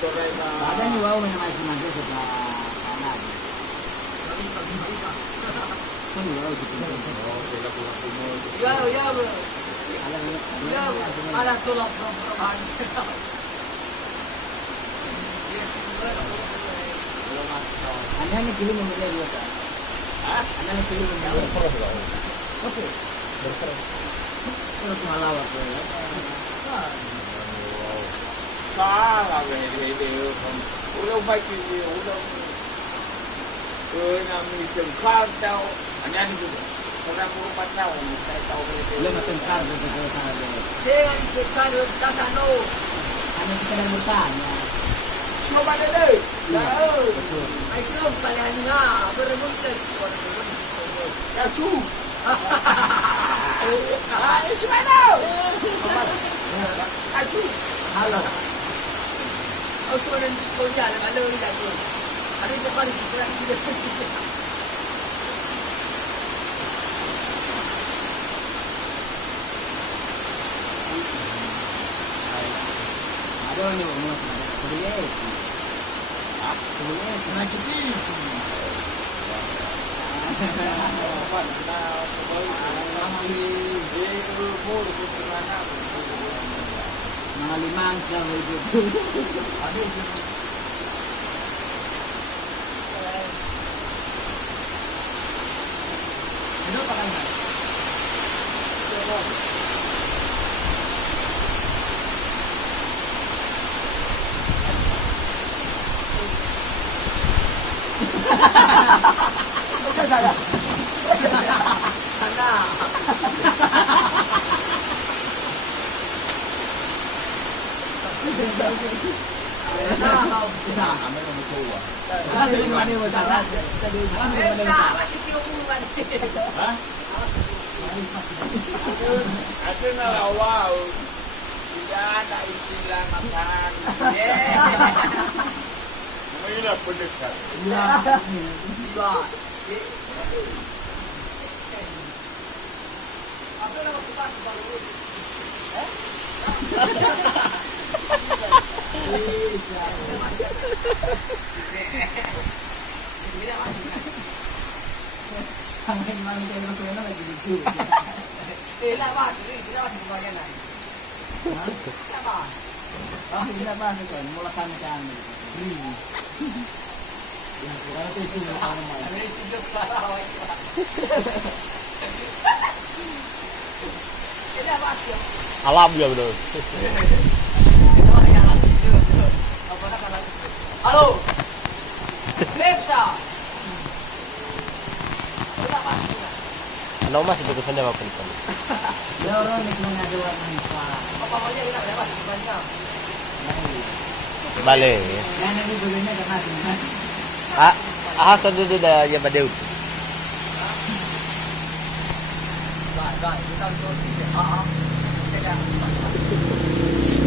Ada nih wow yang masih manja setelah kanan. Kan wow gitu. Ya, ada tolak perubahan. Hanya nih pilih memilih dua kan. Hanya nih pilih memilih. Oke. Kalau malah waktu ya. Salah về không udah phải kiri udah nami tengkar tahu hanya itu orang berumah tahu saya tahu Lo nggak tengkar betul sana deh. Dia ikutkan sasano. Hanya sekedar bertanya. coba deh Betul. Aisyah kalian nggak bermusik suara ya cu ayo semana acu Halo. Oh suara di sekolah ada orang jago. Ada yang paling kita tidak. Ada nih mau sebelumnya sih. Sebelumnya sih. nah kita Mga limang siya mo ito. Ano pa kanya? Sana. Isa. kami mau coba Kasi yung mani mo sa lahat. Masih kinukuhan. hah ada nalawau tidak ada istilah makan Inilah pendekat. Dua. Apa nama suka baru? Main kayo ng kuya na lagi dito. Kita masih kebagian lagi. Siapa? Hindi na pasok yan. Mula kami kami. Kaya ito yung sino kami mo. Ini tunjuk parah. Ini apa sih? Alam ya betul. Halo. Bebsa. Ini apa sih? Ano mas ito ko sana mapunta. Loro, may sinagawa ng ispa. Apa maunya kita berapa sih banyak? Bale. Kaya nagigulo niya kasi naman. Sa dito da ya badew. Baik, kita terus. Tidak.